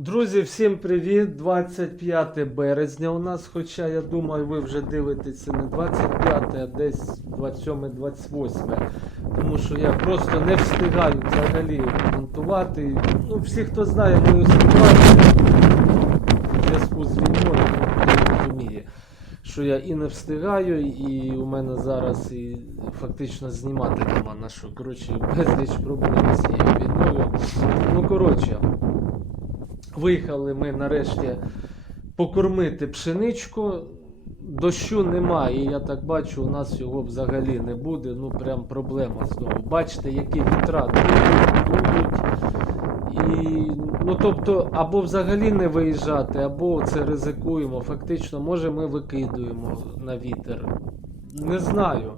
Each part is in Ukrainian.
Друзі, всім привіт! 25 березня у нас, хоча я думаю, ви вже дивитеся не 25, а десь 27-28. Тому що я просто не встигаю взагалі монтувати. Ну, всі, хто знає мою ситуацію в зв'язку з війною, розуміє, що я і не встигаю, і у мене зараз і фактично знімати нема на що. Коротше, безліч проблем з цією війною. Ну, коротше. Виїхали ми нарешті покормити пшеничку. Дощу немає, і я так бачу, у нас його взагалі не буде. Ну прям проблема знову. Бачите, які вітра дують. І, ну тобто, або взагалі не виїжджати, або це ризикуємо. Фактично, може ми викидуємо на вітер. Не знаю.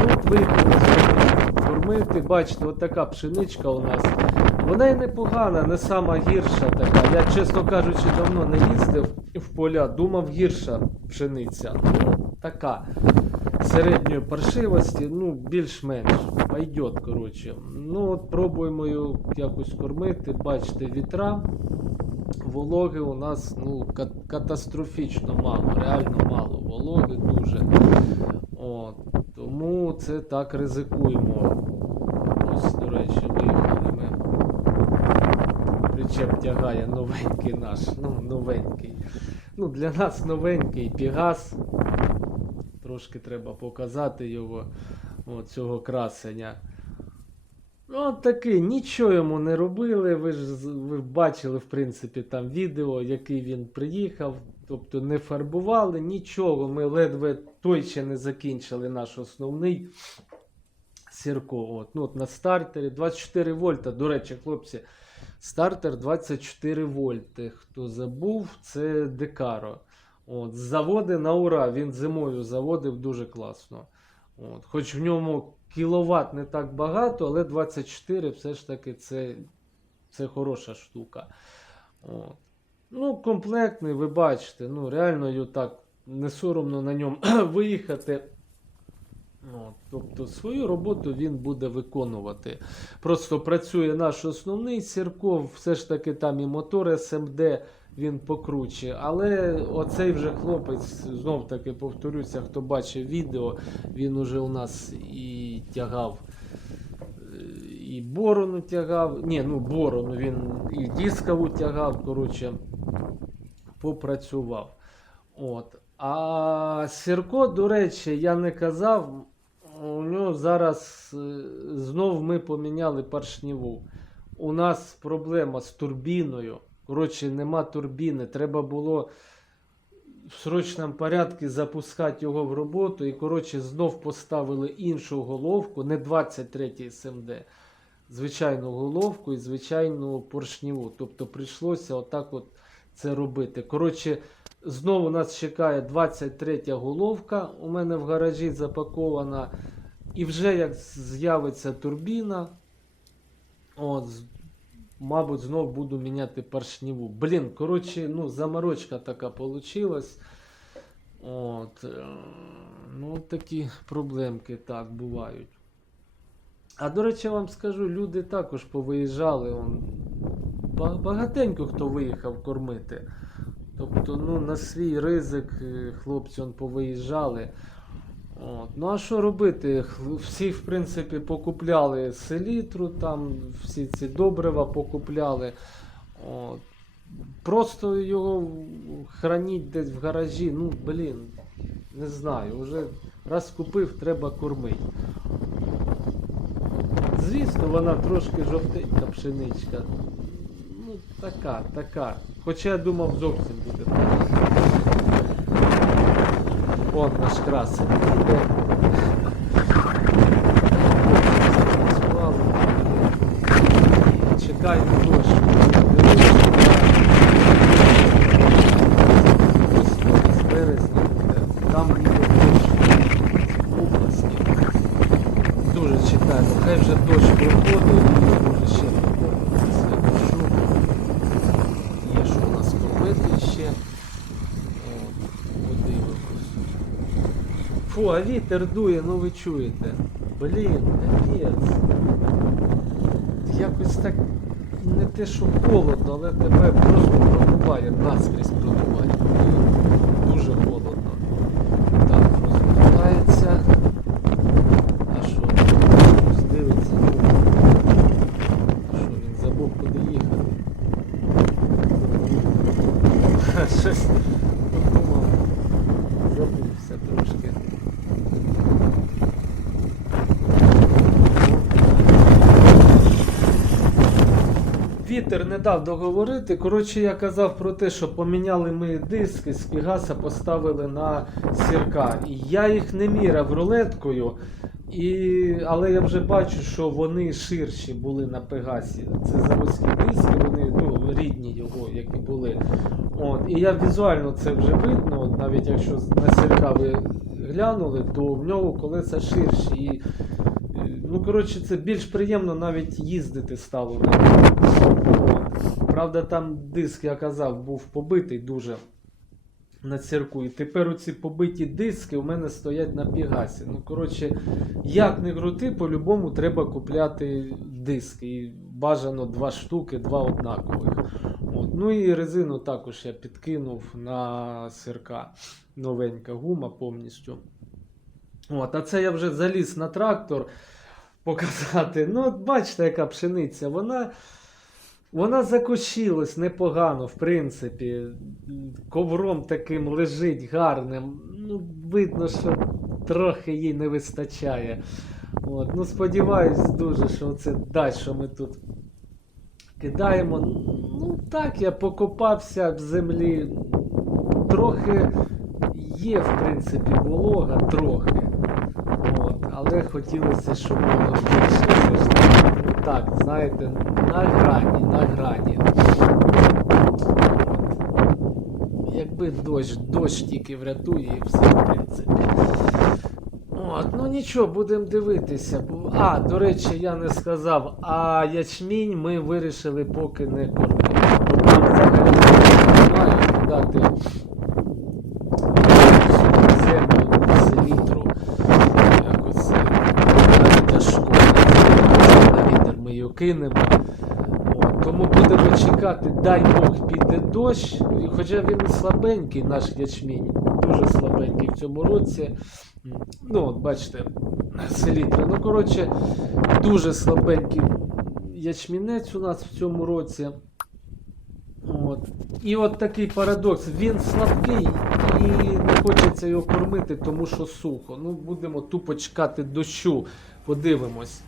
Тут виїхали кормити. Бачите, от така пшеничка у нас. Вона і непогана, не сама гірша така. Я, чесно кажучи, давно не їздив в поля, думав гірша пшениця. Ну, така середньої паршивості, ну, більш-менш. Пойдет, коротше. Ну, от пробуємо його якось кормити. Бачите, вітра, вологи у нас ну, катастрофічно мало, реально мало. Вологи дуже. От, тому це так ризикуємо. Ось, до речі. Причеп тягає новенький наш. Ну, новенький. Ну, для нас новенький Пігас. Трошки треба показати його, цього красення. Ну, от такий, нічого йому не робили. Ви ж ви бачили, в принципі, там відео, який він приїхав. Тобто не фарбували, нічого. Ми ледве той ще не закінчили наш основний Сірко. От, ну, от на стартері 24 вольта. До речі, хлопці, стартер 24 вольти. Хто забув, це Декаро. От, заводи на ура. Він зимою заводив дуже класно. От, хоч в ньому кіловат не так багато, але 24 все ж таки це, це хороша штука. От. Ну, комплектний, ви бачите, ну реально так не соромно на ньому виїхати. От, тобто свою роботу він буде виконувати. Просто працює наш основний Сірков, все ж таки там і мотор СМД він покруче. Але оцей вже хлопець, знов таки повторюся, хто бачив відео, він уже у нас і тягав. е, І борону тягав. Ні, ну борону він і дискову тягав, коротше, попрацював. От. А Сірко, до речі, я не казав. У нього зараз е, знов ми поміняли поршневу. У нас проблема з турбіною. Коротше, нема турбіни. Треба було в срочному порядку запускати його в роботу. І, коротше, знов поставили іншу головку, не 23 СМД. Звичайну головку і звичайну поршневу. Тобто прийшлося отак от це робити. Коротше, Знову нас чекає 23 головка. У мене в гаражі запакована. І вже як з'явиться турбіна, от, мабуть, знову буду міняти поршневу. Блін, коротше, ну, заморочка така вийшла. От, е, ну, такі проблемки так бувають. А до речі, вам скажу, люди також повиїжджали. Он, багатенько хто виїхав кормити. Тобто, ну, на свій ризик е, хлопці он повиїжджали. От. Ну а що робити? Всі, в принципі, покупляли селітру, там, всі ці добрива покупляли. От. Просто його храніть десь в гаражі, ну, блін, не знаю, вже раз купив, треба кормити. Звісно, вона трошки жовтенька пшеничка. Ну, така, така. Хоча я думав зовсім буде. Он наш красень іде. Запрацювали. Чекаємо дощ. Ось з березня буде. Там буде дощ. Області. Дуже чекаємо. Хай вже дощ проходить, може ще проходить після дощу. Є що у нас купити ще. От, подивимось. Фу, а вітер дує, ну ви чуєте. Блін, капець. Якось так не те, що холодно, але тебе просто пробуває наскрізь продуває. І Дуже холодно. Так, розвивається. А що? Здивиться, ну. Що він забув куди їхати? Щось подумав. Забувся трошки. Вітер не дав договорити. Коротше, я казав про те, що поміняли ми диски з Пігаса, поставили на сірка. І я їх не міряв рулеткою, і... але я вже бачу, що вони ширші були на Пегасі. Це заводські диски, вони ну, рідні його, які були. От. І я візуально це вже видно, навіть якщо на сірка ви глянули, то в нього колеса ширші. І, ну, коротше, це більш приємно навіть їздити стало. Правда, там диск, я казав, був побитий дуже на цирку. І тепер оці побиті диски у мене стоять на пігасі. Ну, коротше, як не крути, по-любому треба купляти диски. І бажано два штуки, два однакових. От. Ну і резину також я підкинув на сирка. Новенька гума повністю. От, а це я вже заліз на трактор показати. Ну, от бачите, яка пшениця. Вона, вона закочилась непогано, в принципі. Ковром таким лежить гарним. Ну, видно, що трохи їй не вистачає. От, ну, сподіваюсь дуже, що це дасть, що ми тут кидаємо. Ну, так, я покопався в землі. Трохи є, в принципі, волога, трохи. Але хотілося, щоб було більше. Так, знаєте, на грані, на грані. Якби дощ, дощ тільки врятує і все, в принципі. От, ну нічого, будемо дивитися. А, до речі, я не сказав, а ячмінь ми вирішили поки не кормити. Бо там взагалі немає дати землю селітру. Якось е, навіть тяжко. На вітер ми її кинемо. Тому будемо чекати, дай Бог піде дощ. Хоча він слабенький, наш ячмінь, дуже слабенький в цьому році. Ну, от бачите, селітра. Ну, коротше, дуже слабенький ячмінець у нас в цьому році. От. І от такий парадокс. Він слабкий і не хочеться його кормити, тому що сухо. Ну, будемо тупо чекати дощу, подивимось.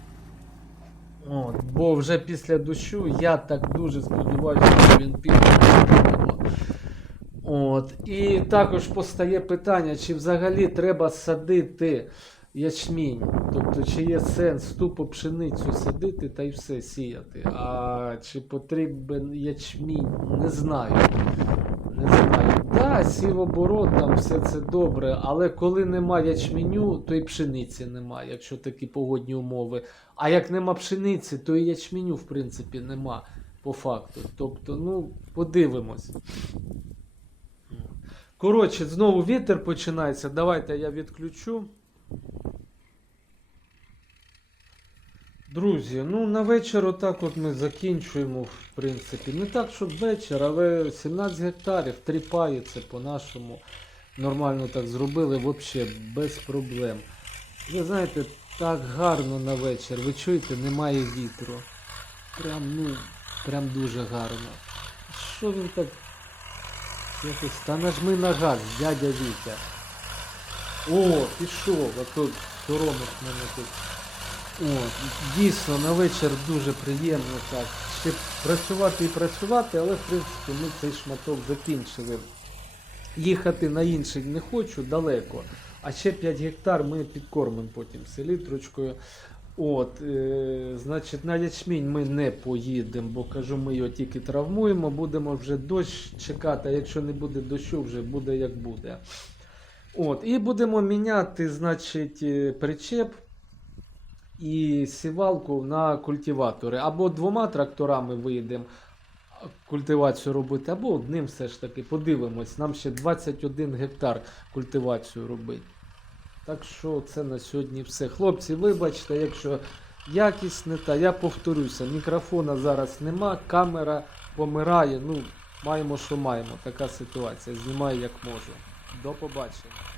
От, бо вже після дощу я так дуже сподіваюся, що він піде. От. І також постає питання, чи взагалі треба садити ячмінь. Тобто, чи є сенс тупо пшеницю садити та й все сіяти. А чи потрібен ячмінь, не знаю. Не знаю. Да, сівоборот, там все це добре, але коли нема ячменю, то і пшениці немає, якщо такі погодні умови. А як нема пшениці, то і ячменю, в принципі, нема по факту. Тобто, ну, подивимось. Коротше, знову вітер починається. Давайте я відключу. Друзі, ну на вечір отак от ми закінчуємо, в принципі. Не так, щоб вечір, але 17 гектарів, три паї це по-нашому. Нормально так зробили, взагалі без проблем. Ви знаєте, так гарно на вечір. Ви чуєте, немає вітру. Прям, ну, прям дуже гарно. Що він так Якось, та нажми на газ, дядя Вітя. О, пішов, а то соромить мене тут. О, дійсно, на вечір дуже приємно так. Ще працювати і працювати, але в принципі ми цей шматок закінчили. Їхати на інший не хочу далеко. А ще 5 гектар ми підкормимо потім селітрочкою. От, е, значить, на ячмінь ми не поїдемо, бо кажу, ми його тільки травмуємо, будемо вже дощ чекати, а якщо не буде дощу, вже буде як буде. От, і будемо міняти, значить, е, причеп і сівалку на культиватори. Або двома тракторами виїдемо культивацію робити, або одним все ж таки. Подивимось, нам ще 21 гектар культивацію робити. Так що це на сьогодні все. Хлопці, вибачте, якщо якість не та. Я повторюся, мікрофона зараз нема, камера помирає. Ну, маємо, що маємо. Така ситуація. Знімаю як можу. До побачення.